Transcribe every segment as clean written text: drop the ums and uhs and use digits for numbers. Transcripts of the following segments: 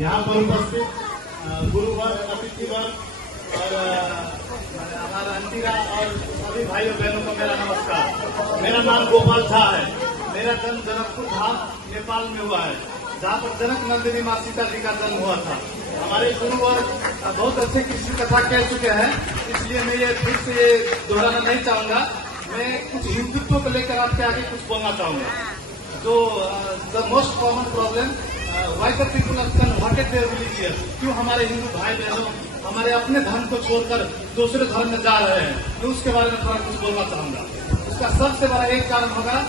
यहाँ पर उपस्थित गुरुवर, अतिथिवर और हमारा अंतिरा और सभी भाइयों बहनों को मेरा नमस्कार। मेरा नाम गोपाल झा है। मेरा जन्म जनकपुर धाम नेपाल में हुआ है, जहाँ पर जनक नंदिनी माँ सीता जी का जन्म हुआ था। हमारे गुरुवर बहुत अच्छे कृष्ण कथा कह चुके हैं, इसलिए मैं ये फिर से ये दोहराना नहीं चाहूंगा। मैं कुछ हिंदुत्व को लेकर आपके आगे कुछ बोलना चाहूंगा। जो the most common problem, why the people are converted their religion, क्यों हमारे हिंदू भाई बहनों हमारे अपने धर्म को छोड़कर दूसरे धर्म में जा रहे हैं, तो उसके बारे में थोड़ा कुछ बोलना चाहूंगा। उसका सबसे बड़ा एक कारण होगा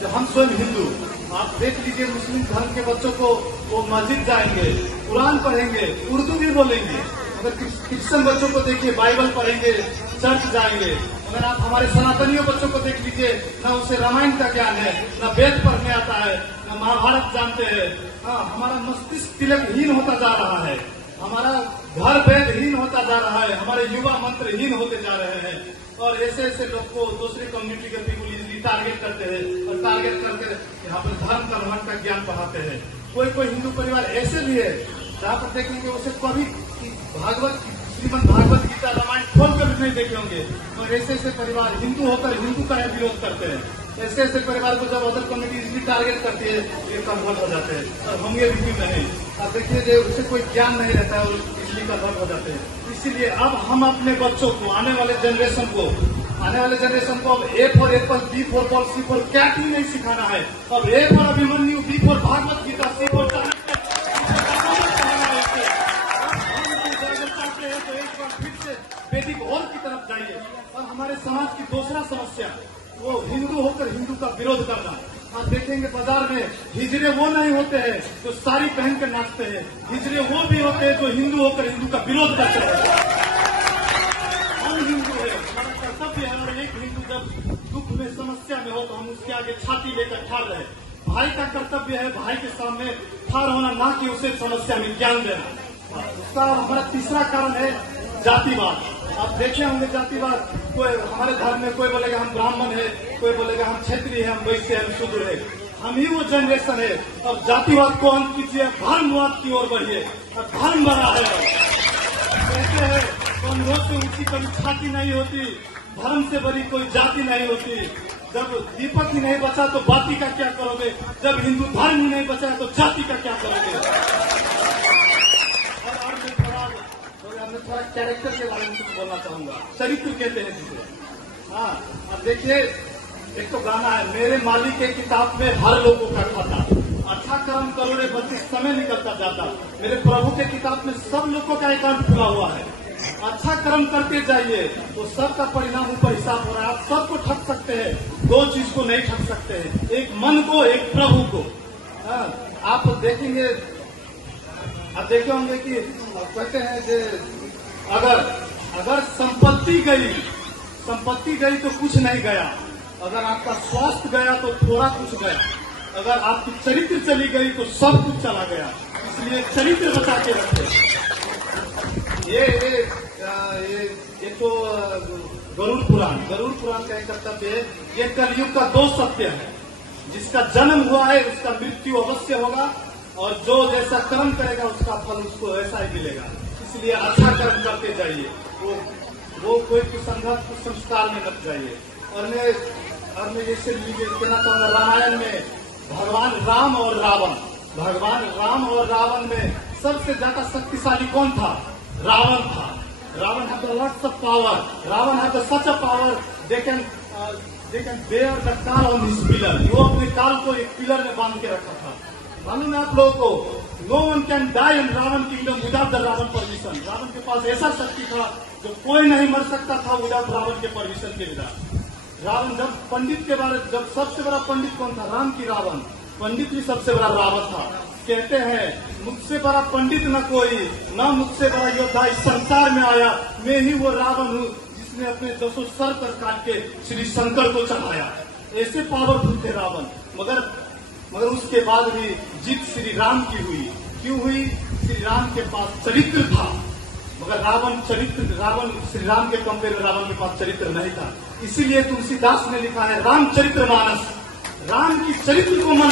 जो हम स्वयं हिंदू, आप देख लीजिए मुस्लिम धर्म के बच्चों को वो मस्जिद जाएंगे, कुरान पढ़ेंगे, उर्दू भी बोलेंगे। अगर क्रिश्चियन बच्चों को देखिए बाइबल पढ़ेंगे, चर्च जाएंगे। अगर आप हमारे सनातनियों बच्चों को देख लीजिए, न उसे रामायण का ज्ञान है, न वेद पढ़ने आता है, न महाभारत जानते हैं। हाँ, हमारा मस्तिष्क तिलकहीन होता जा रहा है, हमारा घर वेदहीन होता जा रहा है, हमारे युवा मंत्रहीन होते जा रहे हैं। और ऐसे ऐसे लोग को दूसरे कम्युनिटी के पीपल इजीली टारगेट करते हैं और टारगेट करके यहाँ पर धर्म का महत्व का ज्ञान पढ़ाते हैं। कोई कोई हिंदू परिवार ऐसे भी है जहाँ पर देखेंगे उसे कभी भागवत, श्रीमद् भागवत गीता, रामायण खोल कर भी नहीं देखे होंगे। और ऐसे ऐसे परिवार हिंदू होकर हिंदू का विरोध करते हैं। ऐसे ऐसे परिवार को जब अदर कम्युनिटी इजीली टारगेट करती है, ये कन्वर्ट हो जाते हैं और होंगे भी नहीं। अब देखिए उसे कोई ज्ञान नहीं रहता है और इसलिए कन्वर्ट हो जाते हैं। इसीलिए अब हम अपने बच्चों को, आने वाले जनरेशन को अब A for apple, B for ball, C for cat ही नहीं सिखाना है। अब A for Abhimanyu, B for Bhagwat Gita, C for Chanakya चाहते हैं। तो एक बार फिर से वैदिक और की तरफ जाइए। और हमारे समाज की दूसरा समस्या, वो हिंदू होकर हिंदू का विरोध करना। आप देखेंगे बाजार में हिजड़े वो नहीं होते हैं जो साड़ी पहन कर नाचते हैं, हिजड़े वो भी होते हैं जो हिंदू होकर हिंदू का विरोध करते हैं। हम हिंदू है, हमारा कर्तव्य है। और एक हिंदू जब दुख में, समस्या में हो तो हम उसके आगे छाती लेकर ठाड़ रहे। भाई का कर्तव्य है भाई के सामने ठाड़ होना, ना कि उसे समस्या में ज्ञान देना। उसका हमारा तीसरा कारण है जातिवाद। आप देखे होंगे जातिवाद, कोई हमारे धर्म में कोई बोलेगा हम ब्राह्मण है, कोई बोलेगा हम क्षत्रिय है, हम वैश्य है, हम शूद्र है। हम ही वो जनरेशन है। अब जातिवाद को अंत कीजिए, धर्मवाद की ओर बढ़िए। अब धर्म बड़ा है, कहते हैं अनुरोध से ऊंची कभी छाती नहीं होती, धर्म से बड़ी कोई जाति नहीं होती। जब दीपक ही नहीं बचा तो बाती का क्या करोगे, जब हिंदू धर्म ही नहीं बचा तो जाति का क्या करोगे। मैं थोड़ा कैरेक्टर के बारे में कुछ बोलना चाहूंगा। चरित्र कहते हैं जिसे। हाँ, अब देखिए एक तो गाना है, मेरे मालिक के किताब में हर लोगों का खाता, अच्छा कर्म करो रे बच्चे समय निकलता जाता। मेरे प्रभु के किताब में सब लोगों का अकाउंट खुला हुआ है। अच्छा कर्म करते जाइए तो सबका परिणाम ऊपर हिसाब हो रहा है। आप सबको ठग सकते हैं, दो चीज को नहीं ठग सकते हैं, एक मन को, एक प्रभु को। आप देखेंगे, आप देखे होंगे कि कहते हैं कि अगर संपत्ति गई तो कुछ नहीं गया, अगर आपका स्वास्थ्य गया तो थोड़ा कुछ गया, अगर आपकी चरित्र चली गई तो सब कुछ चला गया। इसलिए चरित्र बचा के रखें। ये तो गरुड़ पुराण का एक कर्तव्य है। ये कलयुग का दो सत्य है, जिसका जन्म हुआ है उसका मृत्यु अवश्य होगा, और जो जैसा कर्म करेगा उसका फल उसको ऐसा ही मिलेगा। इसलिए अच्छा कर्म करते जाइए, वो कोई कुसंगत कुसंस्कार में मत जाइए। और मैं जैसे कहना चाहूंगा, रामायण में भगवान राम और रावण में सबसे ज्यादा शक्तिशाली कौन था? रावण था। Ravan had the lots of power. Ravan had such a power they can bear the car on his pillar. वो अपने काल को एक पिलर में बांध के रखा था। मालूम है आप लोगों को, no one can die in Ravan kingdom without the Ravan permission. Ravan के पास ऐसा शक्ति था जो कोई नहीं मर सकता था विदाउट रावण के परमिशन के बिना। रावण जब सबसे बड़ा पंडित कौन था? राम की रावण। पंडित भी सबसे बड़ा रावण था। कहते हैं मुझसे बड़ा पंडित न कोई, न मुझसे बड़ा योद्धा इस संसार में आया, मैं ही वो रावण हूँ जिसने अपने 10 सर पर काट के श्री शंकर को चढ़ाया। ऐसे पावरफुल थे रावण। मगर उसके बाद भी जीत श्री राम की हुई। क्यों हुई? श्री राम के पास चरित्र था, मगर रावण श्री राम के कंपेयर में रावण के पास चरित्र नहीं था। इसीलिए तुलसीदास ने लिखा है रामचरित्र मानस। राम की चरित्र को मन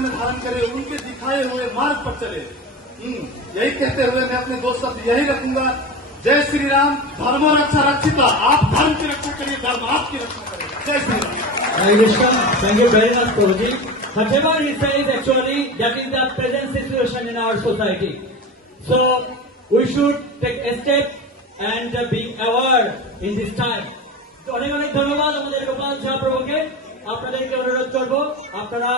में धारण करे, उनके दिखाए हुए मार्ग पर चले। यही कहते हुए मैं अपने दोस्तों से यही रखूंगा, जय श्री राम। धर्म रक्षा रक्षिता, आप धर्म की रक्षा करिए, धर्म आपकी रक्षा करेगा। जय Shri Ram. Hare Krishna. Thank you very much, Prabhuji. Whatever he says, actually, that is the present situation in our society. So, we should take a step and be aware in this time. তো অনেক অনেক ধন্যবাদ আমাদের গোপাল ঝা প্রভুকে। আপনাদেরকে অনুরোধ করবো আপনারা